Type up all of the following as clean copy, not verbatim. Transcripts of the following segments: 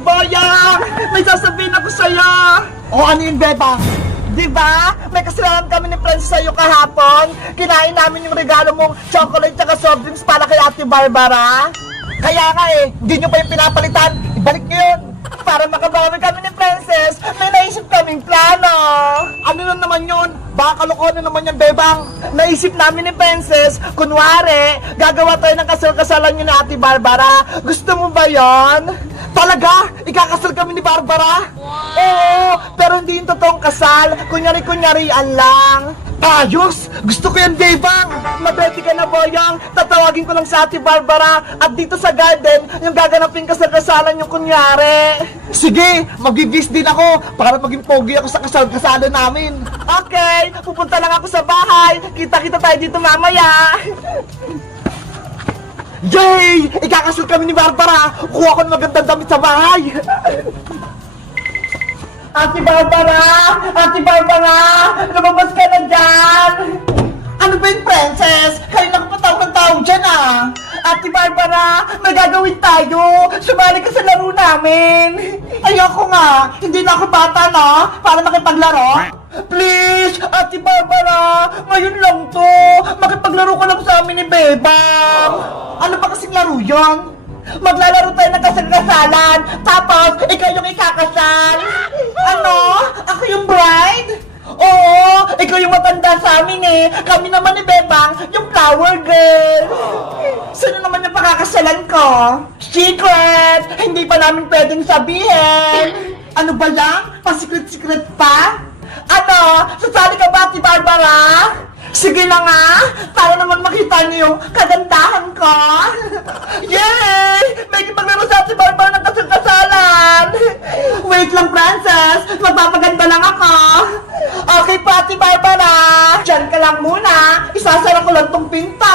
Boyang! May sasabihin ako sa'yo! O ano yun, Bebang? Diba? May kasalanan kami ni Francis sa'yo kahapon. Kinain namin yung regalo mong chocolate tsaka soft drinks para kay Ate Barbara. Kaya nga hindi nyo pa yung pinapalitan. Ibalik nyo yun. Para makabawi kami ni Princess, may naisip kaming plano. Ano na naman yun? Baka kalokohan na naman yan, Bebang. Naisip namin ni Princess, kunwari, gagawa tayo ng kasal-kasalan nyo na Ate Barbara. Gusto mo ba yon? Talaga? Ikakasal kami ni Barbara? Oo, pero hindi yung totoong kasal. Kunyari-kunyarian lang. Ayos! Gusto ko yan, Bebang! Mabeti ka na, Boyang. Tatawagin ko lang sa Ate Barbara. At dito sa garden, yung gaganapin kasal-kasalan yung kunyari. Sige, magigis din ako para maging pogi ako sa kasal-kasalan namin. Okay, pupunta lang ako sa bahay. Kita-kita tayo dito mamaya. Yay! Ikakasal kami ni Barbara! Kuha ko ng magandang damit sa bahay! Ate Barbara! Ate Barbara! Lumabas ka na dyan! Ano ba yung Princess? Kanina ko pa tawag dyan Ate Barbara, may gagawin tayo! Sumali ka sa laro namin! Ayoko nga! Hindi na ako bata para makipaglaro! Please, Ate Barbara, ngayon lang to. Makipaglaro ka lang sa amin ni Bebang. Ano ba kasing laro yon? Maglalaro tayo ng kasal-kasalan, tapos ikaw yung ikakasal. Ano? Ako yung bride? Oo, ikaw yung matanda sa amin Kami naman ni Bebang, yung flower girl. Sino naman yung pakakasalan ko? Secret! Hindi pa namin pwedeng sabihin. Ano ba lang? Pa-secret-secret pa? Ano? Sasali ka ba, Ate Barbara? Sige na nga, para naman makita niyo yung kagandahan ko. Yay! May kipaglaro sa Ate Barbara ng kasal-kasalan. Wait lang, Princess. Magpapaganda lang ako. Okay po, Ate Barbara. Diyan ka lang muna. Isasara ko lang tong pinto.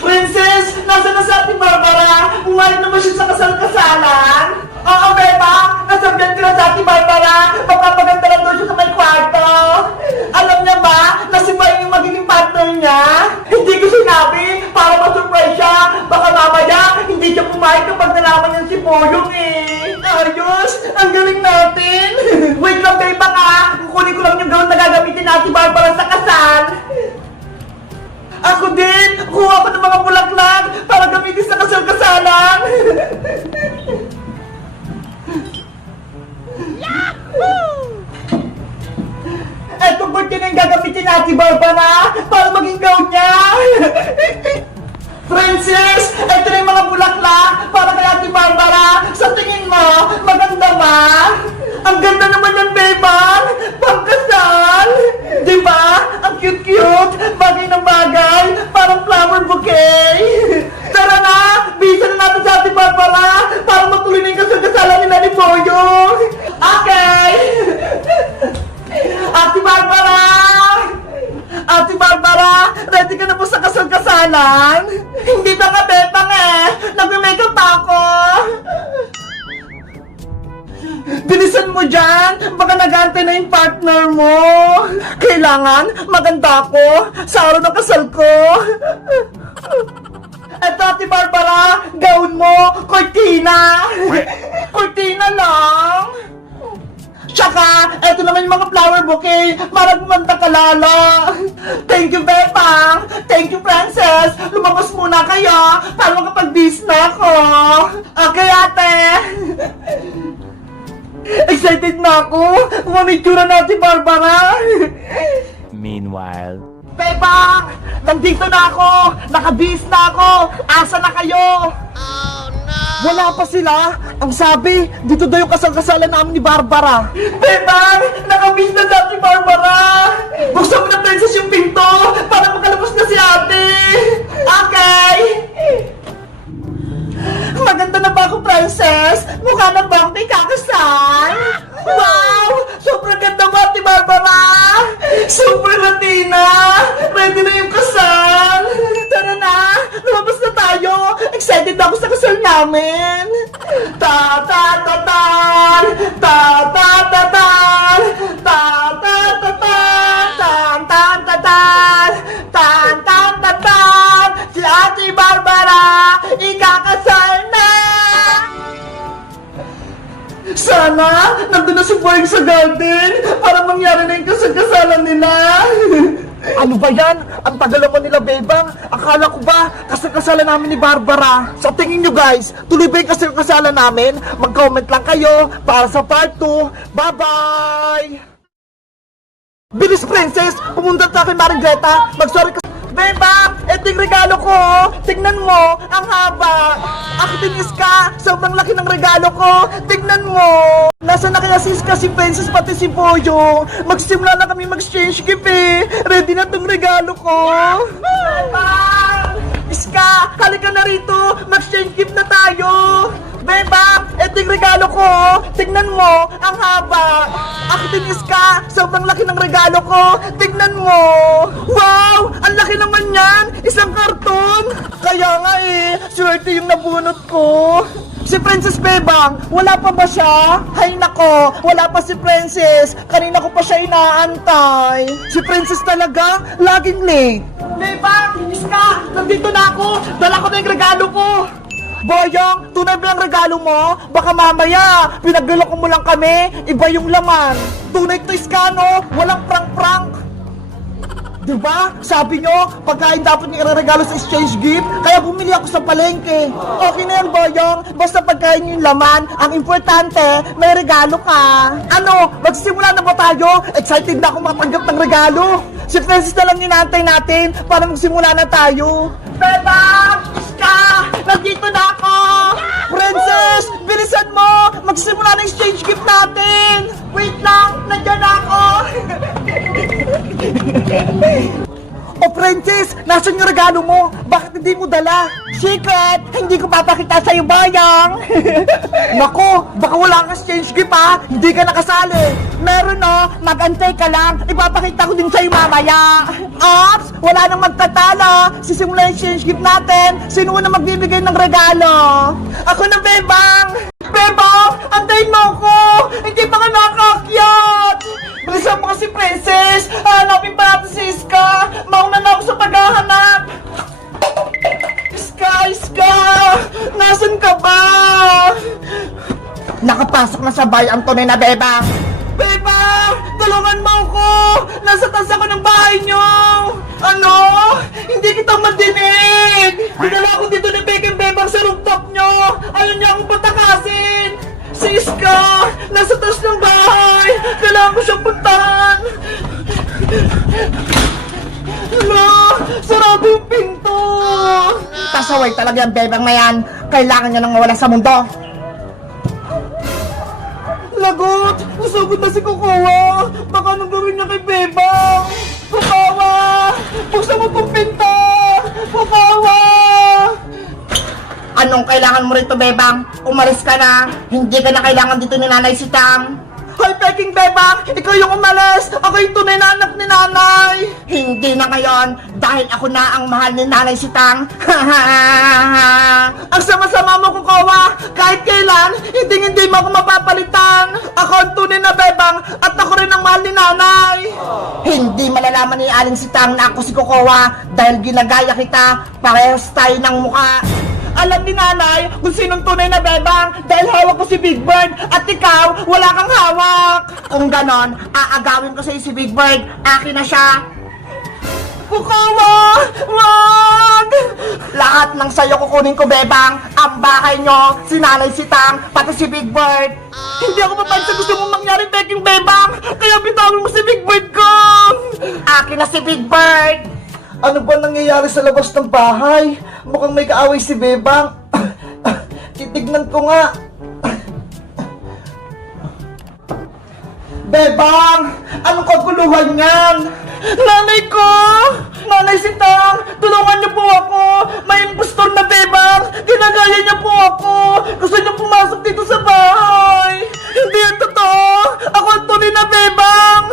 Princess, nasa na sa Ate Barbara? Umalit naman siya sa kasal-kasalan. Oo, Beba! Nasabihan ko na sa Ate Barbara, magpapaganda lang doon siya sa may kwarto. Alam niya ba na si May yung magiging partner niya? Hindi ko sinabi para ma-surprise siya. Baka mamaya, hindi siya pumayag kapag nalaman niya si Boyong Ayos! Ang galing natin! Wait lang, Beba kukunin ko lang yung gown na gagamitin na Ate Barbara sa kasal. Ako din! Kuha ko ng mga bulaklak para gamitin sa kasal-kasalan! Etong birthday na yung gagamitin na Ate Barbara para maging gown niya! Princess! Eto na yung mga bulaklak para kay Ate Barbara! Sa tingin mo, maganda ba? Ang ganda naman yan, Bebang! Pangkasal! Diba? Ang cute-cute! Bagay ng bagay! Parang flower bouquet! Tara na! Bisa na natin sa Ate Barbara para matuloy na yung kasal-kasalan nila ni Boyong! Okay! Ate Barbara! Ate Barbara! Ready ka na po sa kasal-kasalan? Hindi pa nga, Bebang Nag-makeup pa ako! Bilisan mo dyan! Baka nag-aantay na yung partner mo! Kailangan maganda ako sa araw ng kasal ko! Eto, Ate Barbara! Gown mo! Cortina! Cortina lang! Tsaka, eto naman yung mga flower bouquet para gumanda ka lala. Thank you, Bebang. Thank you, Princess. Lumabas muna kayo para makapag-bis na ako. Okay, ate. Excited na ako. Kung ano yung tsura natin, Barbara. Meanwhile, Bebang! Nandito na ako! Nakabis na ako! Asa na kayo? Oh, no! Wala pa sila! Ang sabi, dito daw yung kasal-kasalan namin ni Barbara! Bebang! Nakabis na si Barbara! Buksan mo na, Princess, yung pinto para makalabas na si ate! Okay! Maganda na ba ako, Princess? Mukha na ba akong kakasal? Wow! Sobrang ganda ba, Ate Barbara? Super Latina! Ready na yung kasal! Tara na! Lumabas na tayo! Excited ako sa kasal namin! Ta-ta-ta-tan! Ta-ta-ta-tan! Ta-ta-ta-tan! Tan-tan-ta-tan! Tan-tan-ta-tan! Si Ate Barbara ikakasal na! na! Nandun na si Boying sa garden! Para mangyari na yung kasal-kasalan nila! Ano ba yan? Ang tagal naman nila, Bebang. Akala ko ba kasal-kasalan namin ni Barbara? Sa tingin nyo guys, tuloy ba yung kasal-kasalan namin? Mag-comment lang kayo para sa part 2. Bye-bye! Bilis, Princess! Pumunta sa akin, Maring Greta! Mag-sorry ka... Bebang! Ito yung regalo ko! Tignan mo! Ang haba! Akitin Iska! Sobrang laki ng regalo ko! Tignan mo! Nasaan na kaya si Iska, si Princess, pati si Boyo? Magsimula na kami mag-exchange gift eh! Ready na tong regalo ko! Bebang! Iska! Halika na rito! Mag-exchange gift na tayo! Bebang! Ito yung regalo ko! Tignan mo! Ang haba! Akitin Iska! Sobrang laki ng regalo ko! Tignan mo! Wow! Ang laki naman yan! Isang karton! Kaya nga eh! Swerte yung nabunot ko! Si Princess Bebang, wala pa ba siya? Hay nako, wala pa si Princess. Kanina ko pa siya inaantay. Si Princess talaga, laging late. Bebang, Iska, nandito na ako. Dala ko na yung regalo ko. Boyong, tunay ba ang regalo mo? Baka mamaya, pinagluloko mo lang kami. Iba yung laman. Tunay to, Iska, no? Walang prank-prank. Diba? Sabi nyo, pagkain dapat niyo ireregalo sa exchange gift, kaya bumili ako sa palengke. Okay na yan, Boyong. Basta pagkain yung laman, ang importante, may regalo ka. Ano, magsisimula na ba tayo? Excited na ako makatanggap ng regalo. Si Princess na lang inaantay natin para magsimula na tayo. Beba! Iska! Nandito na ako! Princess! Bilisan mo! Magsisimula na exchange gift natin! Wait lang! Nandiyan na ako! Oh, Princess! Nasaan yung regalo mo? Bakit hindi mo dala? Secret! Hindi ko papakita sa'yo, Bayang! Nako! Baka wala kang exchange gift, ha? Hindi ka nakasali! Meron, no? Mag-antay ka lang! Ipapakita ko din sa'yo mamaya! Ops! Wala nang magtatalo! Sisimula yung exchange gift natin! Sino na magbibigay ng regalo? Ako na, Bebang! Bebang! Antayin mo ako! Hindi pa ka nakakakyat! Bilisan mo kasi, Princess! Hanapin pa natin si Iska! Mauna na ako sa paghahanap! Iska! Iska! Nasaan ka ba? Nakapasok na sa bahay ang tunay na Bebang! Bebang! Tulungan mo ako! Nasa taas ako ng bahay niyo! Ano? Hindi kita madinig! Dinala ko dito ni Beking Bebang sa rooftop niyo! Ayaw niya akong patakasin! Si Iska! Nasa taas ng bahay! Kailangan ko siyang puntahan! Hala! Sarado yung pinto! Pasaway talaga yung Bebang na yan! Kailangan niya nang mawala sa mundo! Lagot! Nasugod na si Kukawa! Baka anong gawin niya kay Bebang? Kukawa! Buksan mo pong pinto! Kukawa! Anong kailangan mo rito, Bebang? Umalis ka na! Hindi ka na kailangan dito ni Nanay Sitang! Hoy, Peking Bebang! Ikaw yung umalis! Ako yung tunay na anak ni Nanay! Hindi na ngayon! Dahil ako na ang mahal ni Nanay Sitang! Ang sama-sama mo, Kukawa! Kahit kailan, hindi mo ako mapapalitan! Ako ang tunay na Bebang at ako rin ang mahal ni Nanay! Hindi malalaman ni Aling Sitang na ako si Kukawa dahil ginagaya kita, parehas tayo ng mukha! Alam ni Nanay kung sinong tunay na Bebang dahil hawak ko si Big Bird at ikaw, wala kang hawak. Kung ganon, aagawin ko sa'yo si Big Bird. Akin na siya. Kukawa! Wag! Lahat ng sayo kukunin ko, Bebang. Ang bahay nyo, si Nanay Sitang, pati si Big Bird. Hindi ako papayag sa gusto mong mangyari, Peking Bebang. Kaya bitawin mo si Big Bird ko. Akin na si Big Bird. Ano ba nangyayari sa labas ng bahay? Mukhang may kaaway si Bebang. Titignan ko nga. Bebang! Anong kaguluhan yan? Nanay ko! Nanay Sitang! Tulungan niyo po ako! May impostor na Bebang! Ginagaya niya po ako! Gusto niyo pumasok dito sa bahay! Hindi yan totoo! Ako ang tunay na Bebang!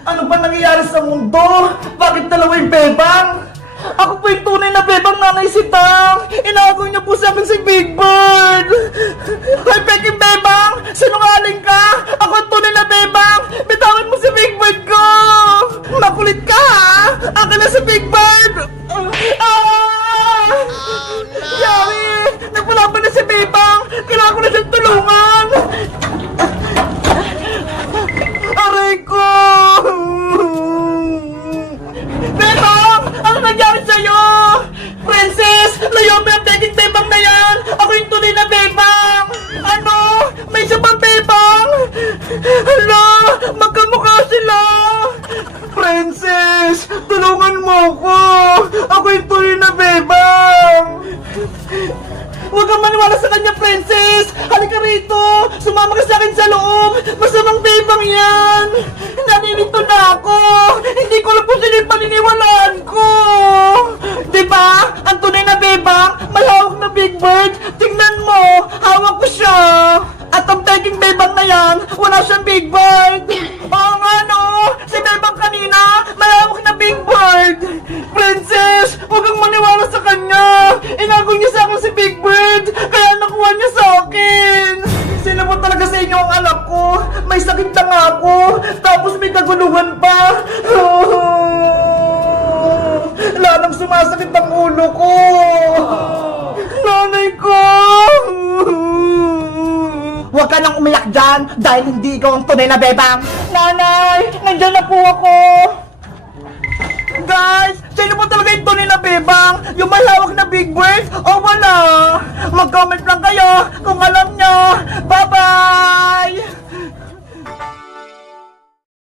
Ano ba nangyayari sa mundo? Bakit dalawa yung Bebang? Ako po yung tunay na Bebang, Nanay Sitang! Inagaw niyo po sa akin si Big Bird! Hoy, Peking Bebang! Sinungaling ka! Ako ang tunay na Bebang! Bitawan mo si Big Bird ko! Makulit ka, ha? Akin na si Big Bird! Yari! Nagpulaban na si Bebang! Kailangan ko na siyang tulungan! Princess! Halika rito! Sumama ka sa akin sa loob! Masamang bebang yan! Naninito na ako! Hindi ko lang po sila yung paniniwalaan ko! Diba? Ang tunay na bebang, may hawak na Big Bird! Tingnan mo! Hawak ko siya! At ang peking bebang na yan, wala siyang Big Bird! Oo nga no! Si bebang kanina, may hawak na Big Bird! Princess! Huwag kang maniwala sa kanya! Inago niya sa akin si Big Bird! Kaya nakuha niya sa akin! Sino po talaga sa inyo ang anak ko? May sakit na nga ako! Tapos may kaguluhan pa! Lalong sumasakit ang ulo ko! Nanay ko! Huwag ka nang umiyak dyan dahil hindi ikaw ang tunay na bebang! Nanay! Nandiyan na po ako! Guys! Sino po talaga yung tunay na bebang? Yung may hawak na Big Bird o wala? Mag-comment lang kayo kung alam nyo! Bye-bye!